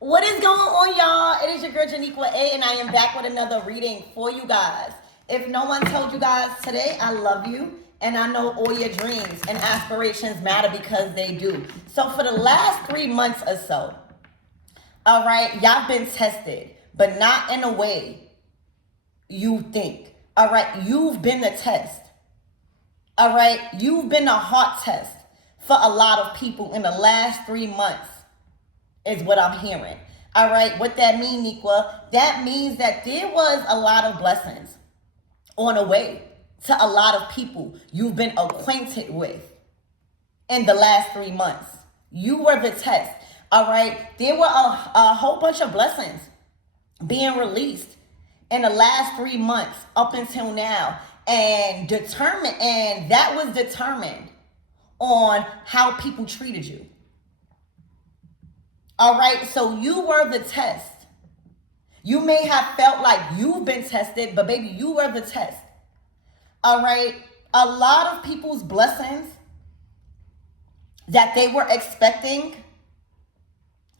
What is going on, y'all? It is your girl Janiqua A, and I am back with another reading for you guys. If no one told you guys today, I love you, and I know all your dreams and aspirations matter because they do. So for the last 3 months or so, all right, y'all been tested, but not in a way you think. All right, you've been the test. All right, you've been a heart test for a lot of people in the last 3 months. Is what I'm hearing. All right, what that mean, Niqua? That means that there was a lot of blessings on the way to a lot of people you've been acquainted with in the last 3 months. You were the test. All right, there were a whole bunch of blessings being released in the last 3 months up until now, and that was determined on how people treated you. All right, so you were the test. You may have felt like you've been tested, but baby, you were the test. All right, a lot of people's blessings that they were expecting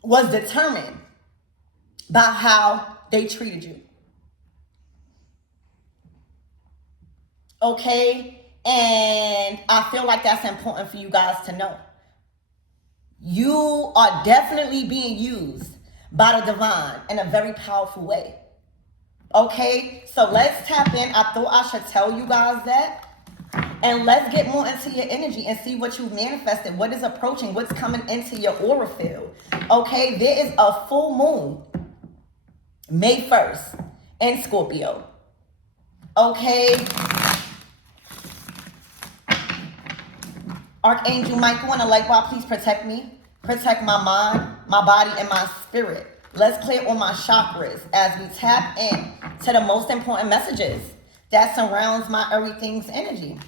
was determined by how they treated you. Okay, and I feel like that's important for you guys to know. You are definitely being used by the divine in a very powerful way. Okay, so let's tap in. I thought I should tell you guys that. And let's get more into your energy and see what you've manifested, what is approaching, what's coming into your aura field. Okay, there is a full moon May 1st in Scorpio. Okay. Archangel Michael and the light bar, please protect me. Protect my mind, my body, and my spirit. Let's clear all my chakras as we tap in to the most important messages that surrounds my everything's energy.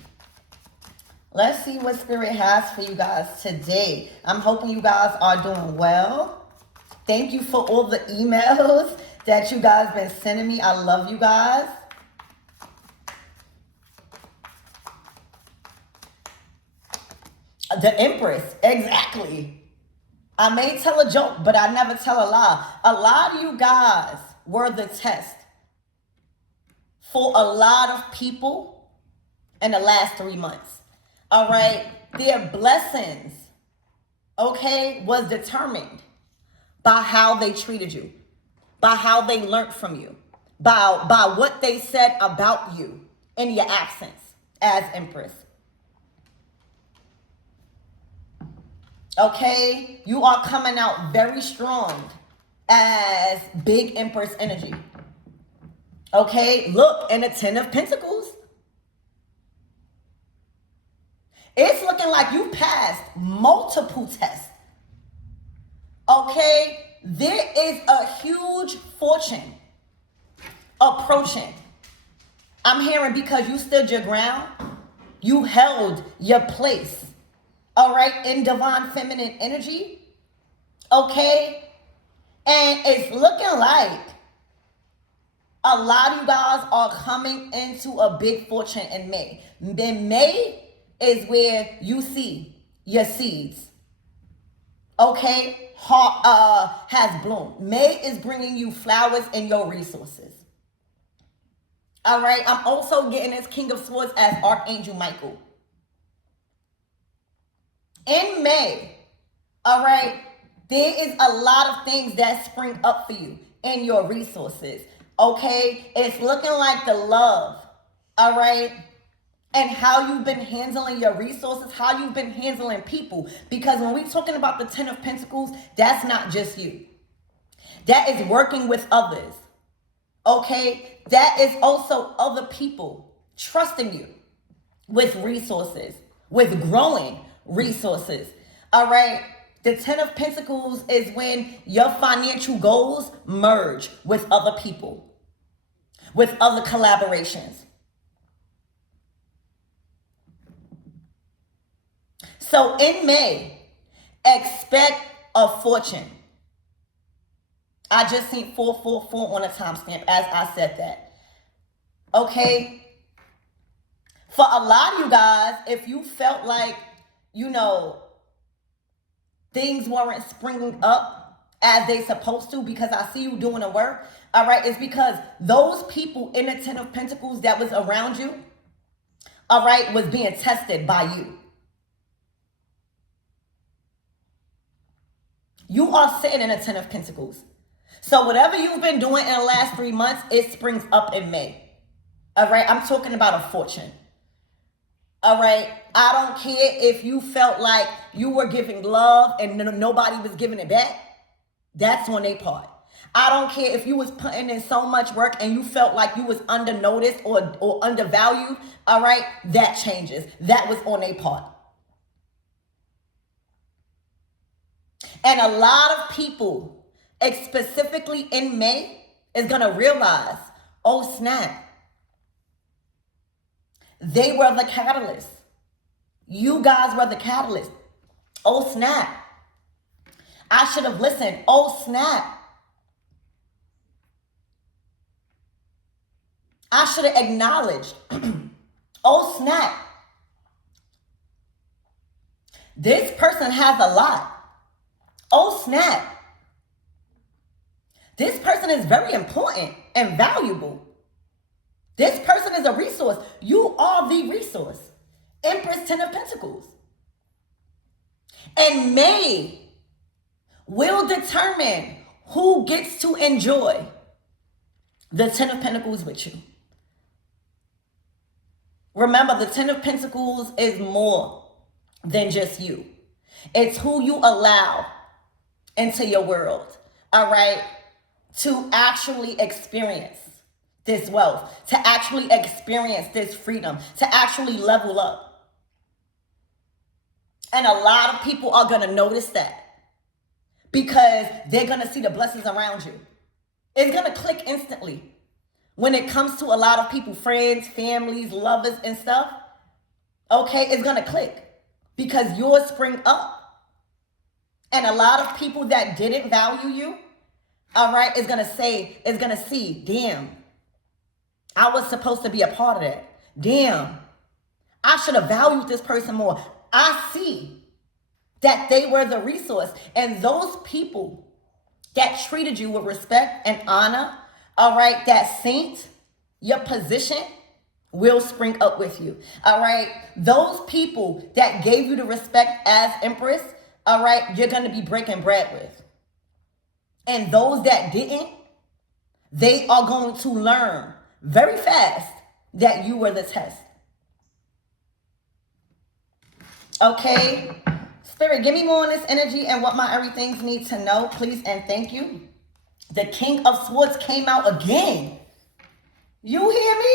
Let's see what Spirit has for you guys today. I'm hoping you guys are doing well. Thank you for all the emails that you guys been sending me. I love you guys. The Empress, exactly. I may tell a joke, but I never tell a lie. A lot of you guys were the test for a lot of people in the last 3 months. All right, their blessings, okay, was determined by how they treated you, by how they learned from you, by what they said about you in your absence as Empress. Okay, you are coming out very strong as big Empress energy. Okay, look, in the 10 of Pentacles, it's looking like you passed multiple tests. Okay, there is a huge fortune approaching. I'm hearing because you stood your ground, you held your place. All right, in divine feminine energy, okay? And it's looking like a lot of you guys are coming into a big fortune in May. Then May is where you see your seeds, okay, has bloomed. May is bringing you flowers and your resources. All right, I'm also getting this King of Swords as Archangel Michael. In May, all right, there is a lot of things that spring up for you in your resources, okay? It's looking like the love, all right, and how you've been handling your resources, how you've been handling people. Because when we're talking about the 10 of Pentacles, that's not just you. That is working with others, okay? That is also other people trusting you with resources, with growing resources. All right, the 10 of Pentacles is when your financial goals merge with other people, with other collaborations. So in May, expect a fortune. I just seen 444 on a timestamp as I said that. Okay, for a lot of you guys, if you felt like, things weren't springing up as they supposed to, because I see you doing the work, all right, it's because those people in the Ten of Pentacles that was around you, all right, was being tested by you. You are sitting in a Ten of Pentacles. So whatever you've been doing in the last 3 months, it springs up in May. All right, I'm talking about a fortune. All right, I don't care if you felt like you were giving love and nobody was giving it back. That's on their part. I don't care if you was putting in so much work and you felt like you was undernoticed or undervalued. All right, that changes. That was on their part. And a lot of people, specifically in May, is going to realize, oh snap, they were the catalyst. You guys were the catalyst. Oh snap, I should have listened. Oh snap, I should have acknowledged. Oh snap, this person has a lot. Oh snap, this person is very important and valuable. This person is a resource. You are the resource. Empress, Ten of Pentacles. And May will determine who gets to enjoy the Ten of Pentacles with you. Remember, the Ten of Pentacles is more than just you. It's who you allow into your world, all right, to actually experience this wealth, to actually experience this freedom, to actually level up. And a lot of people are going to notice that because they're going to see the blessings around you. It's going to click instantly. When it comes to a lot of people, friends, families, lovers, and stuff, okay, it's going to click because yours spring up. And a lot of people that didn't value you, all right, is going to see, damn, I was supposed to be a part of that. Damn, I should have valued this person more. I see that they were the resource. And those people that treated you with respect and honor, all right, that saint, your position will spring up with you. All right, those people that gave you the respect as Empress, all right, you're going to be breaking bread with. And those that didn't, they are going to learn very fast that you were the test. Okay, Spirit, give me more on this energy and what my everythings need to know, please and thank you. The King of Swords came out again. You hear me?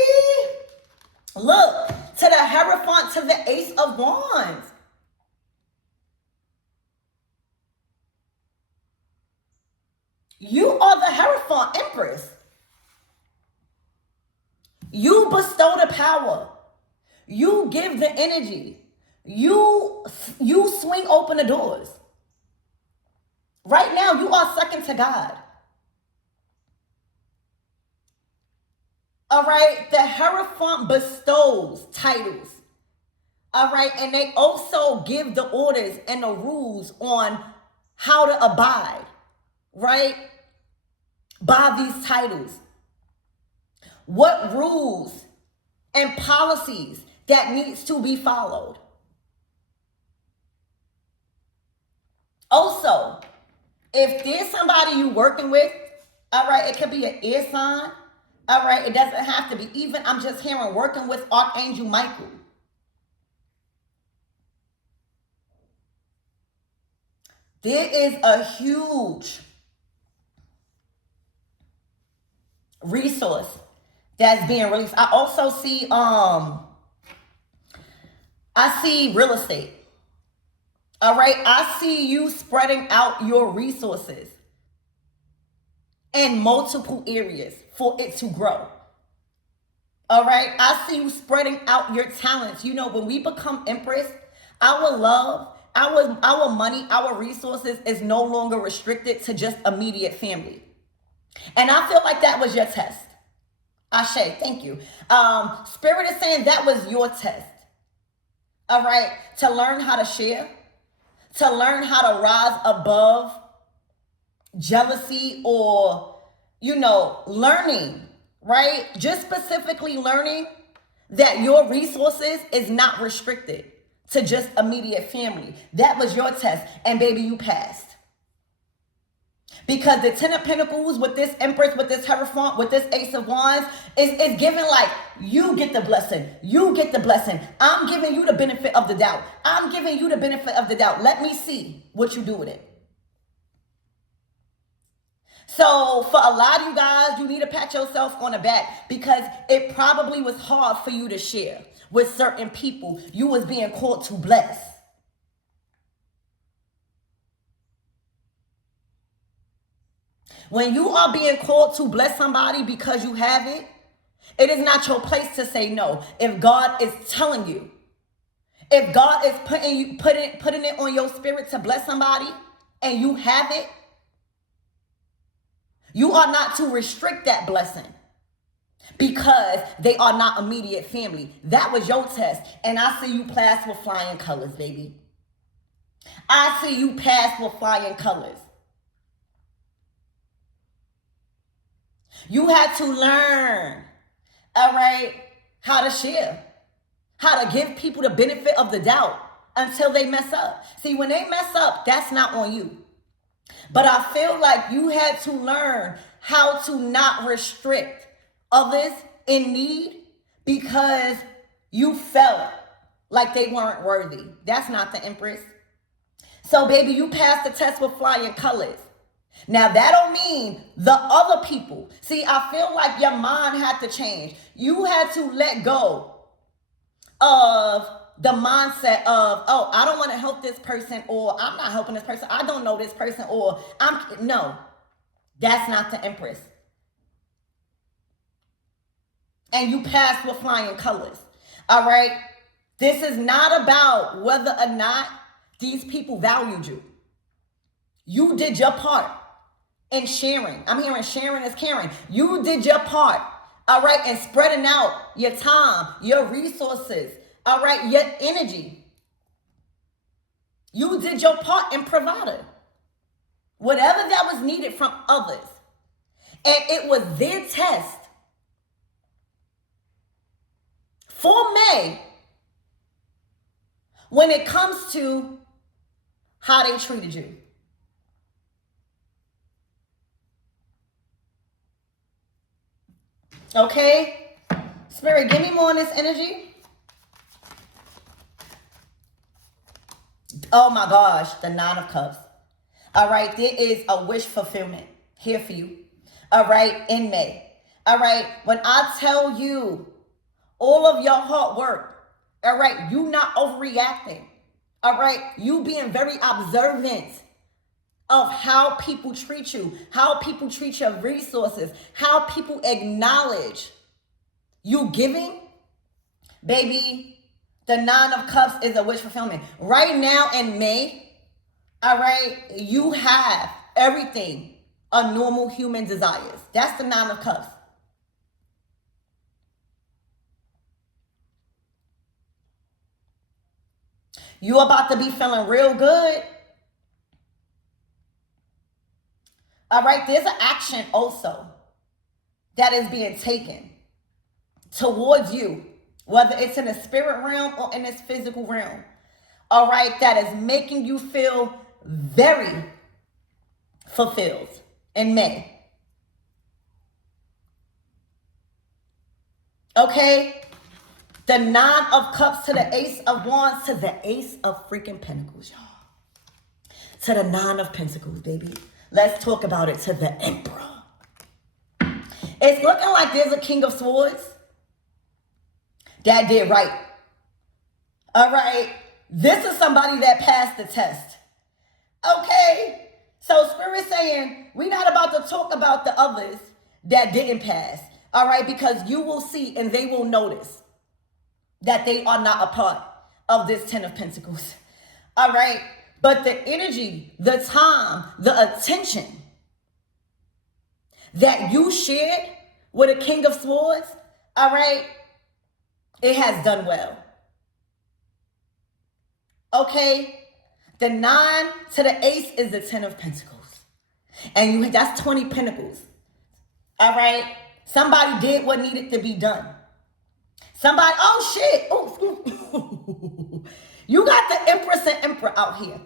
Look, to the Hierophant, to the Ace of Wands. You are the Hierophant Empress. You bestow the power. You give the energy. You swing open the doors. Right now, you are second to God. All right, the Hierophant bestows titles. All right, and they also give the orders and the rules on how to abide, right, by these titles. What rules and policies that needs to be followed. Also, if there's somebody you working with, all right, it could be an air sign. All right, it doesn't have to be. Even I'm just hearing working with Archangel Michael. There is a huge resource that's being released. I also see I see real estate. All right, I see you spreading out your resources in multiple areas for it to grow. All right, I see you spreading out your talents. You know, when we become Empress, our love, our money, our resources is no longer restricted to just immediate family. And I feel like that was your test. Ashe, thank you. Spirit is saying that was your test. All right, to learn how to share, to learn how to rise above jealousy or, learning, right? Just specifically learning that your resources is not restricted to just immediate family. That was your test, and baby, you passed. Because the Ten of Pentacles with this Empress, with this Hierophant, with this Ace of Wands, is giving like, you get the blessing. You get the blessing. I'm giving you the benefit of the doubt. I'm giving you the benefit of the doubt. Let me see what you do with it. So for a lot of you guys, you need to pat yourself on the back because it probably was hard for you to share with certain people you was being called to bless. When you are being called to bless somebody because you have it, it is not your place to say no. If God is telling you, if God is putting it on your spirit to bless somebody and you have it, you are not to restrict that blessing because they are not immediate family. That was your test. And I see you pass with flying colors, baby. I see you pass with flying colors. You had to learn, all right, how to share, how to give people the benefit of the doubt until they mess up. See, when they mess up, that's not on you. But I feel like you had to learn how to not restrict others in need because you felt like they weren't worthy. That's not the Empress. So, baby, you passed the test with flying colors. Now, that don't mean the other people. See, I feel like your mind had to change. You had to let go of the mindset of, oh, I don't want to help this person, or I'm not helping this person. I don't know this person, or no, that's not the Empress. And you passed with flying colors. All right. This is not about whether or not these people valued you. You did your part in sharing. I'm hearing sharing is caring. You did your part. All right. And spreading out your time, your resources. All right. Your energy. You did your part in providing whatever that was needed from others. And it was their test for May when it comes to how they treated you. Okay? Spirit, give me more on this energy. Oh my gosh, the Nine of Cups. All right, there is a wish fulfillment here for you. All right, in May. All right, when I tell you all of your hard work, all right, you not overreacting. All right, you being very observant of how people treat you, how people treat your resources, how people acknowledge you giving. Baby, the Nine of Cups is a wish fulfillment. Right now in May, all right, you have everything a normal human desires. That's the Nine of Cups. You about to be feeling real good. All right, there's an action also that is being taken towards you, whether it's in the spirit realm or in this physical realm. All right, that is making you feel very fulfilled in May. Okay? The Nine of Cups to the Ace of Wands to the Ace of freaking Pentacles, y'all. To the Nine of Pentacles, baby. Let's talk about it. To the Emperor. It's looking like there's a King of Swords that did right. All right. This is somebody that passed the test. Okay. So Spirit saying, we're not about to talk about the others that didn't pass. All right. Because you will see and they will notice that they are not a part of this Ten of Pentacles. All right. But the energy, the time, the attention that you shared with a King of Swords, all right, it has done well. Okay? The Nine to the Ace is the Ten of Pentacles. And that's 20 pentacles. All right? Somebody did what needed to be done. Somebody, oh shit. Oh, you got the Empress and Emperor out here.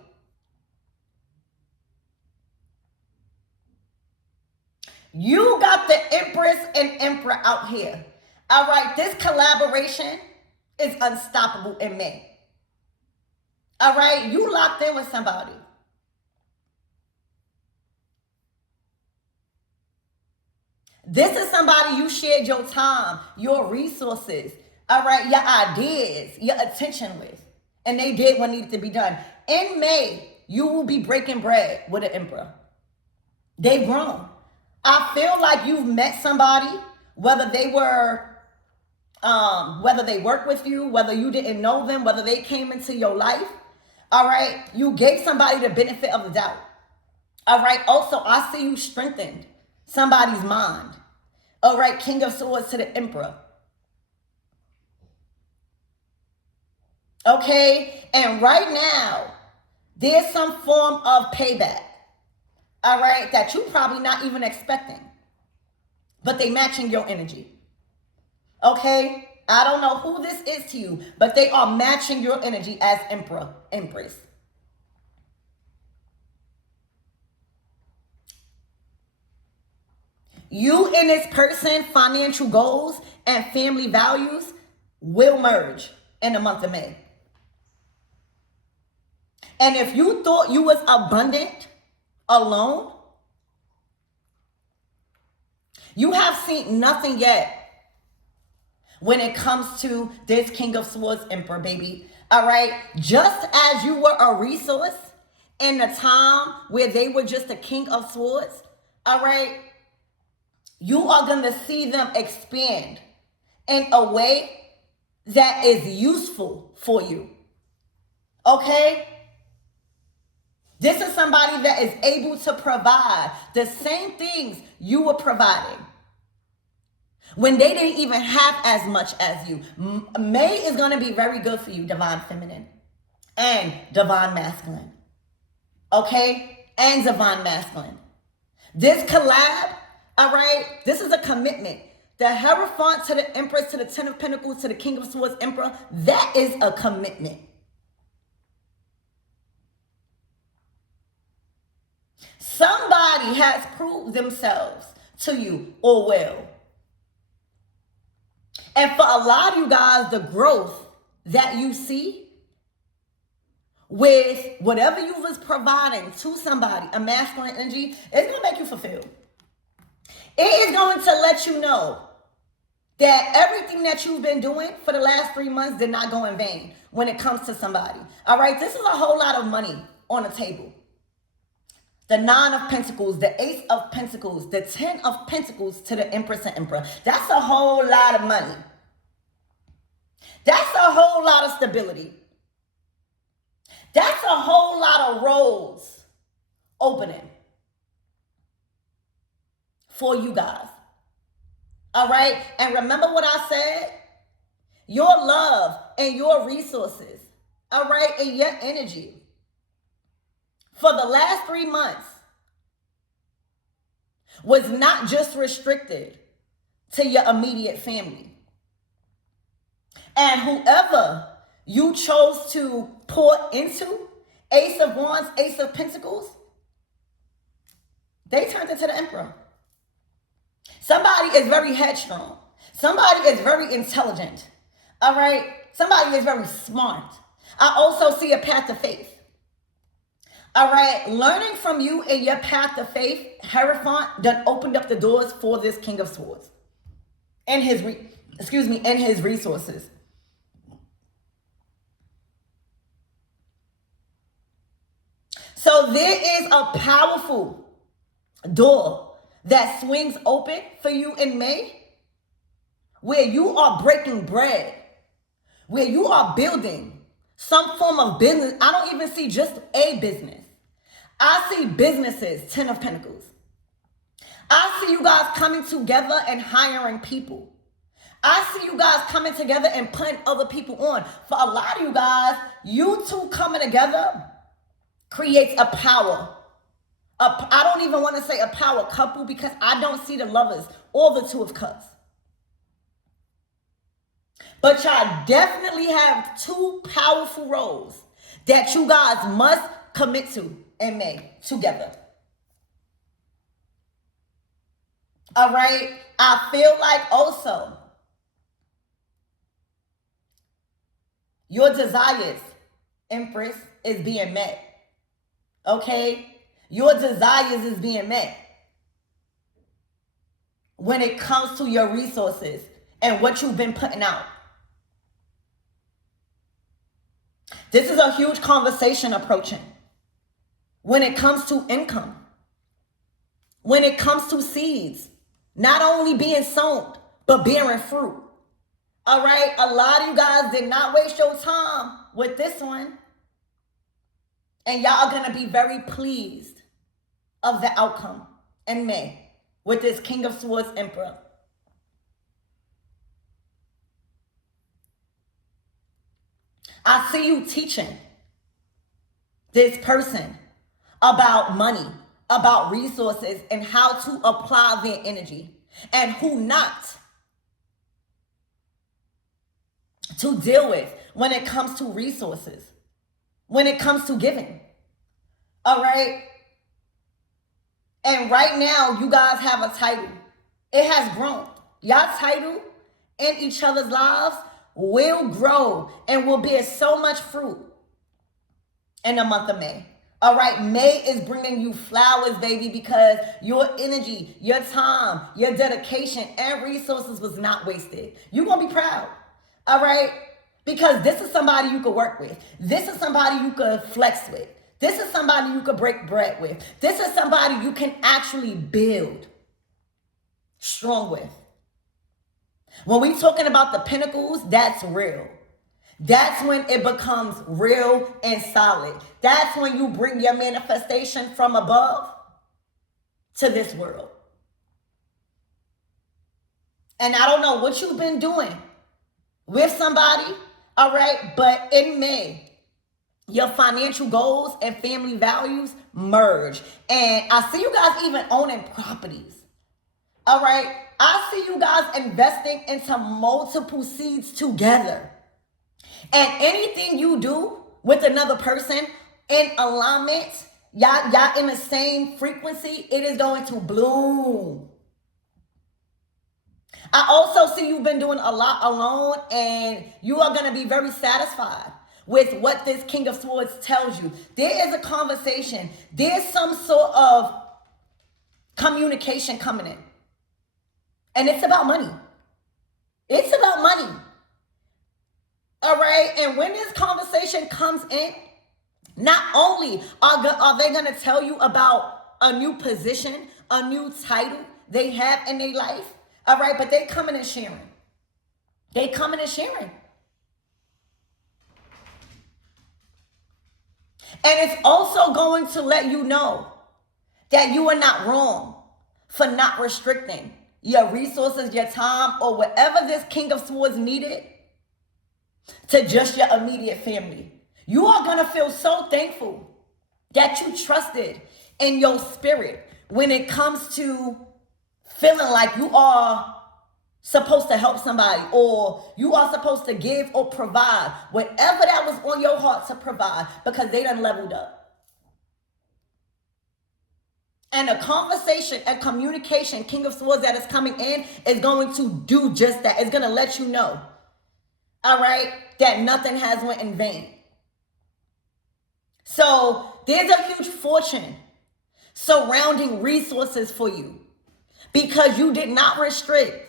You got the Empress and Emperor out here. All right, this collaboration is unstoppable in May. All right, you locked in with somebody. This is somebody you shared your time, your resources, all right, your ideas, your attention with. And they did what needed to be done. In May, you will be breaking bread with an Emperor. They've grown. I feel like you've met somebody, whether they work with you, whether you didn't know them, whether they came into your life. All right. You gave somebody the benefit of the doubt. All right. Also, I see you strengthened somebody's mind. All right. King of Swords to the Emperor. Okay. And right now, there's some form of payback. All right. That you probably not even expecting. But they matching your energy. Okay. I don't know who this is to you, but they are matching your energy as Emperor, Empress. You and this person, financial goals and family values will merge in the month of May. And if you thought you was abundant alone, you have seen nothing yet when it comes to this King of Swords Emperor, baby. All right? Just as you were a resource in the time where they were just a King of Swords, all right? You are going to see them expand in a way that is useful for you. Okay? This is somebody that is able to provide the same things you were providing when they didn't even have as much as you. May is going to be very good for you, Divine Feminine and Divine Masculine. Okay? And Divine Masculine. This collab, all right, this is a commitment. The Hierophant to the Empress, to the Ten of Pentacles, to the King of Swords Emperor, that is a commitment. Somebody has proved themselves to you or will. And for a lot of you guys, the growth that you see with whatever you was providing to somebody, a masculine energy, is going to make you fulfilled. It is going to let you know that everything that you've been doing for the last 3 months did not go in vain when it comes to somebody. All right, this is a whole lot of money on the table. The Nine of Pentacles, the Ace of Pentacles, the Ten of Pentacles to the Empress and Emperor. That's a whole lot of money. That's a whole lot of stability. That's a whole lot of roads opening for you guys. All right? And remember what I said? Your love and your resources, all right, and your energy for the last 3 months was not just restricted to your immediate family. And whoever you chose to pour into, Ace of Wands, Ace of Pentacles, they turned into the Emperor. Somebody is very headstrong. Somebody is very intelligent. All right? Somebody is very smart. I also see a path to faith. All right, learning from you in your path of faith, Hierophant done opened up the doors for this King of Swords and his resources. So there is a powerful door that swings open for you in May, where you are breaking bread, where you are building some form of business. I don't even see just a business. I see businesses, Ten of Pentacles. I see you guys coming together and hiring people. I see you guys coming together and putting other people on. For a lot of you guys, you two coming together creates a I don't even want to say a power couple because I don't see the Lovers or the Two of Cups. But y'all definitely have two powerful roles that you guys must commit to in May together. All right? I feel like also your desires, Empress, is being met. Okay? Your desires is being met when it comes to your resources and what you've been putting out. This is a huge conversation approaching when it comes to income, when it comes to seeds, not only being sown, but bearing fruit. All right, a lot of you guys did not waste your time with this one. And y'all are going to be very pleased of the outcome in May with this King of Swords Emperor. I see you teaching this person about money, about resources, and how to apply their energy and who not to deal with when it comes to resources, when it comes to giving. All right? And right now, you guys have a title. It has grown. Y'all title in each other's lives will grow and will bear so much fruit in the month of May. All right, May is bringing you flowers, baby, because your energy, your time, your dedication, and resources was not wasted. You're going to be proud, all right? Because this is somebody you could work with. This is somebody you could flex with. This is somebody you could break bread with. This is somebody you can actually build strong with. When we talking about the pinnacles, that's real. That's when it becomes real and solid. That's when you bring your manifestation from above to this world. And I don't know what you've been doing with somebody, all right? But in May, your financial goals and family values merge. And I see you guys even owning properties, all right? I see you guys investing into multiple seeds together. And anything you do with another person in alignment, y'all in the same frequency, it is going to bloom. I also see you've been doing a lot alone, and you are going to be very satisfied with what this King of Swords tells you. There is a conversation. There's some sort of communication coming in. And it's about money. It's about money. All right? And when this conversation comes in, not only are they going to tell you about a new position, a new title they have in their life, all right, but they coming and sharing. They coming and sharing. And it's also going to let you know that you are not wrong for not restricting your resources, your time, or whatever this King of Swords needed to just your immediate family. You are going to feel so thankful that you trusted in your spirit when it comes to feeling like you are supposed to help somebody, or you are supposed to give or provide whatever that was on your heart to provide, because they done leveled up. And a conversation and communication, King of Swords, that is coming in is going to do just that. It's going to let you know, all right, that nothing has went in vain. So there's a huge fortune surrounding resources for you because you did not restrict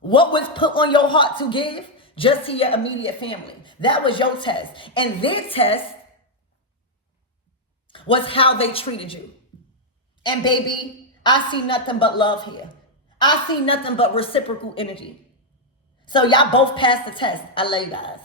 what was put on your heart to give just to your immediate family. That was your test. And their test was how they treated you. And baby, I see nothing but love here. I see nothing but reciprocal energy. So y'all both passed the test. I love you guys.